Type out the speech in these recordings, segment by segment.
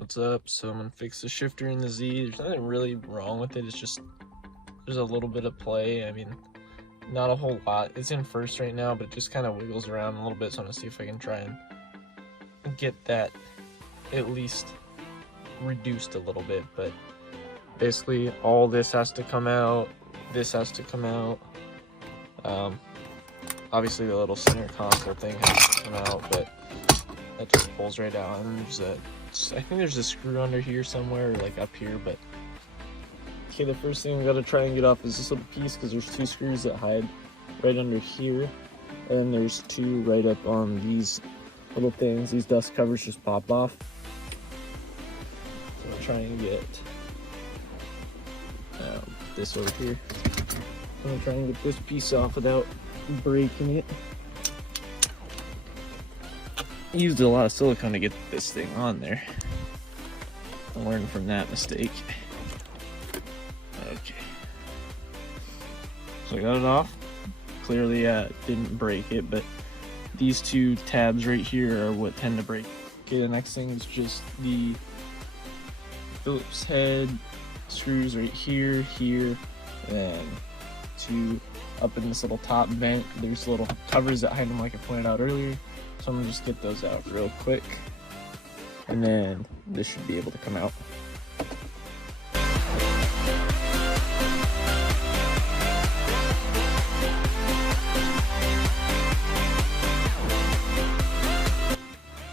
What's up? So I'm gonna fix the shifter in the Z. There's nothing really wrong with it. It's just there's a little bit of play. I mean, not a whole lot. It's in first right now, but it just kind of wiggles around a little bit. So I'm gonna see if I can try and get that at least reduced a little bit. But basically, all this has to come out. This has to come out. Obviously, the little center console thing has to come out, but that just pulls right out. And there's a I think there's a screw under here somewhere, or like up here, but okay, the first thing we gotta try and get off is this little piece, because there's two screws that hide right under here, and there's two right up on these little things. These dust covers just pop off. So I'll try and get this over here. I'm gonna try and get this piece off without breaking it. I used a lot of silicone to get this thing on there. I learned from that mistake. Okay. So I got it off. Clearly didn't break it, but these two tabs right here are what tend to break. Okay, the next thing is just the Phillips head screws right here, here, and two up in this little top vent. There's little covers that hide them like I pointed out earlier. So I'm gonna just get those out real quick, and then this should be able to come out.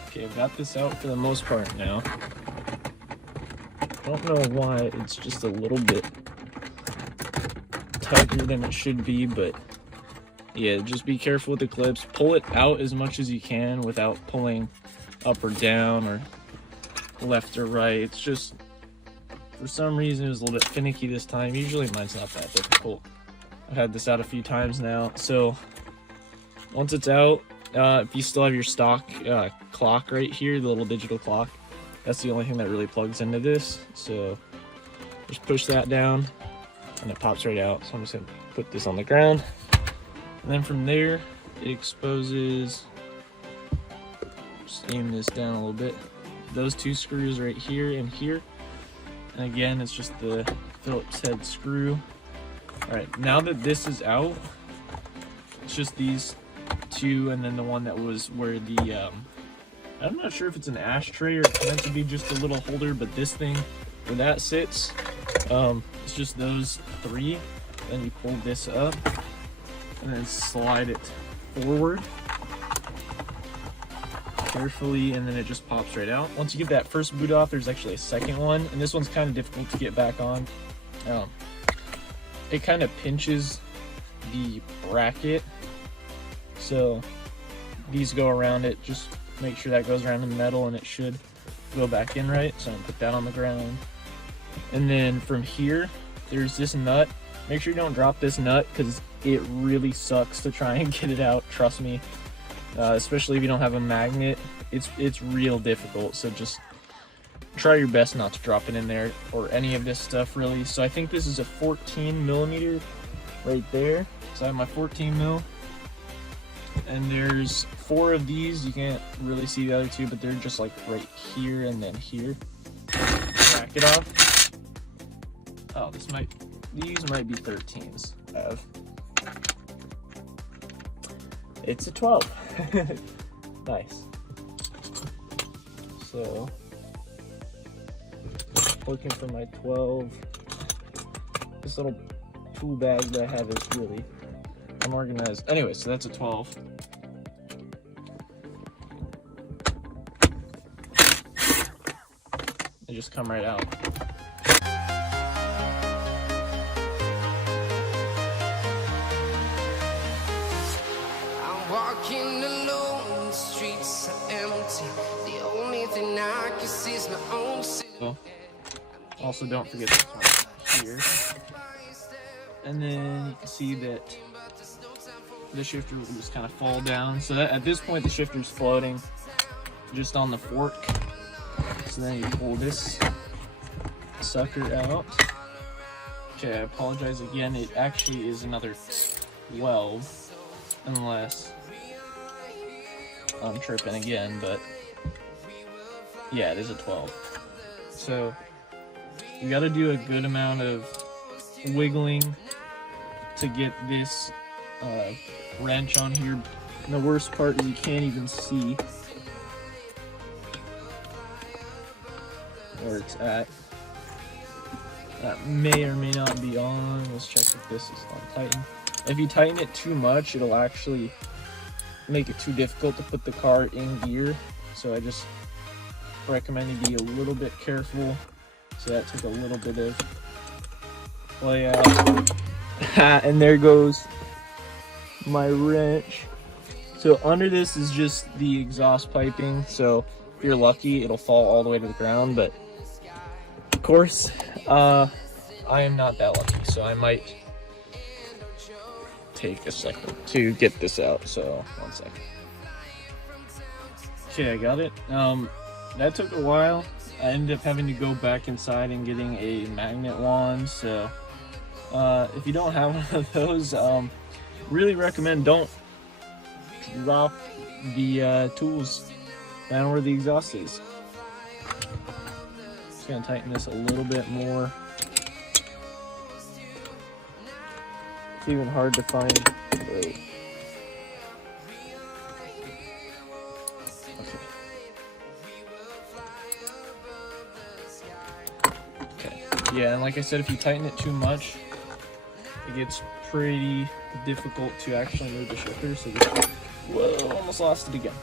Okay, I've got this out for the most part now. I don't know why it's just a little bit tighter than it should be, but yeah, just be careful with the clips. Pull it out as much as you can without pulling up or down or left or right. It's just, for some reason, it was a little bit finicky this time. Usually mine's not that difficult. I've had this out a few times now. So once it's out, if you still have your stock clock right here, the little digital clock, that's the only thing that really plugs into this. So just push that down and it pops right out. So I'm just gonna put this on the ground. And then from there, it exposes, just aim this down a little bit, those two screws right here and here. And again, it's just the Phillips head screw. All right, now that this is out, it's just these two, and then the one that was where the, I'm not sure if it's an ashtray or it's meant to be just a little holder, but this thing, where that sits, it's just those three. Then you pull this up, and then slide it forward carefully, and then it just pops right out. Once you get that first boot off, there's actually a second one, and this one's kind of difficult to get back on. It kind of pinches the bracket, so these go around it. Just make sure that goes around in the metal, and it should go back in right. So I'm gonna put that on the ground, and then from here there's this nut. Make sure you don't drop this nut, because it really sucks to try and get it out, trust me. Especially if you don't have a magnet, it's real difficult. So just try your best not to drop it in there, or any of this stuff really. So I think this is a 14mm right there. So I have my 14 mil, and there's 4 of these. You can't really see the other two, but they're just like right here and then here. Crack it off. Oh, these might be 13s. It's a 12. Nice. So, looking for my 12. This little tool bag that I have is really unorganized. Anyway, so that's a 12. They just come right out. Walking alone, the streets are empty. The only thing I can see is my own silhouette. Also, don't forget this one here. And then you can see that the shifter will just kind of fall down. So that, at this point, the shifter's floating just on the fork. So then you pull this sucker out. Okay, I apologize again. It actually is another 12, unless I'm tripping again, but yeah, it is a 12. So you got to do a good amount of wiggling to get this wrench on here. And the worst part is you can't even see where it's at. That may or may not be on. Let's check if this is on tighten. If you tighten it too much, it'll actually make it too difficult to put the car in gear. So I just recommend you be a little bit careful. So that took a little bit of play out. And there goes my wrench. So under this is just the exhaust piping. So if you're lucky, it'll fall all the way to the ground. But of course, I am not that lucky. So I might take a second to get this out. So 1 second. Okay, I got it. That took a while. I ended up having to go back inside and getting a magnet wand. So if you don't have one of those, really recommend don't drop the tools down where the exhaust is. Just gonna tighten this a little bit more. It's even hard to find. Wait. Yeah, and like I said, if you tighten it too much, it gets pretty difficult to actually move the shifter. So this, whoa, almost lost it again.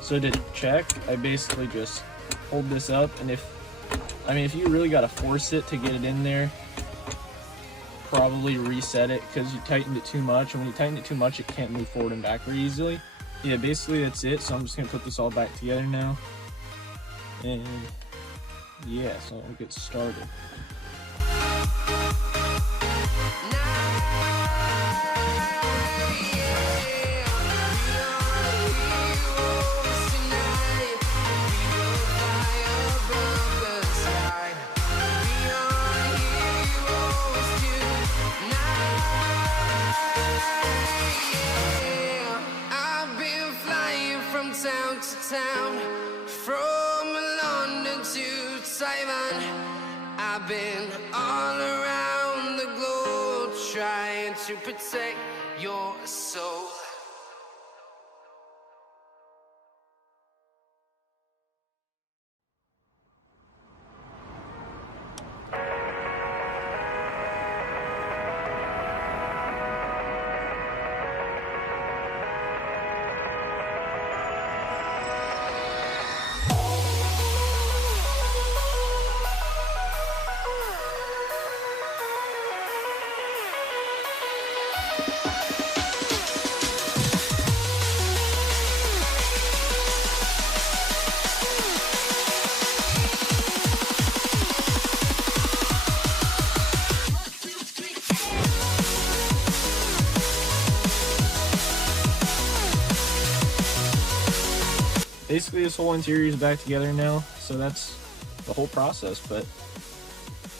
So to check, I basically just hold this up, and if you really got to force it to get it in there, probably reset it because you tightened it too much. And when you tighten it too much, it can't move forward and back very easily. Yeah, basically that's it. So I'm just gonna put this all back together now, and yeah, so we'll get started. I've been flying from town to town, from London to Taiwan. I've been all around the globe trying to protect your soul. Basically, this whole interior is back together now, so that's the whole process. But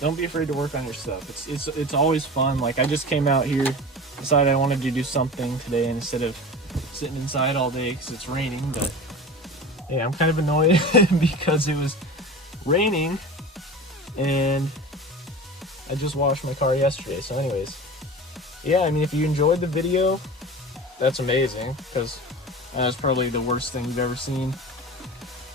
don't be afraid to work on your stuff. It's always fun. Like, I just came out here, decided I wanted to do something today instead of sitting inside all day because it's raining. But yeah, I'm kind of annoyed because it was raining and I just washed my car yesterday. So anyways, yeah, I mean, if you enjoyed the video, that's amazing, because that's probably the worst thing you've ever seen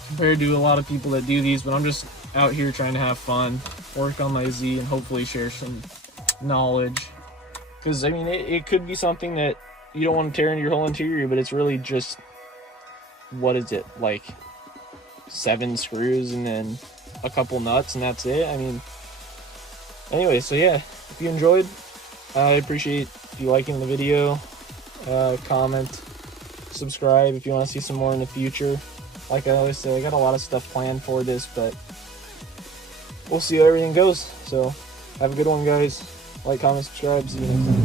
compared to a lot of people that do these. But I'm just out here trying to have fun, work on my Z, and hopefully share some knowledge. Because I mean, it could be something that you don't want to tear into your whole interior, but it's really just, what is it, like 7 screws and then a couple nuts, and that's it. I mean, anyway, so yeah, if you enjoyed, I appreciate you liking the video, comment, subscribe if you want to see some more in the future. Like I always say, I got a lot of stuff planned for this, but we'll see how everything goes. So have a good one, guys. Like, comment, subscribe. See you next time.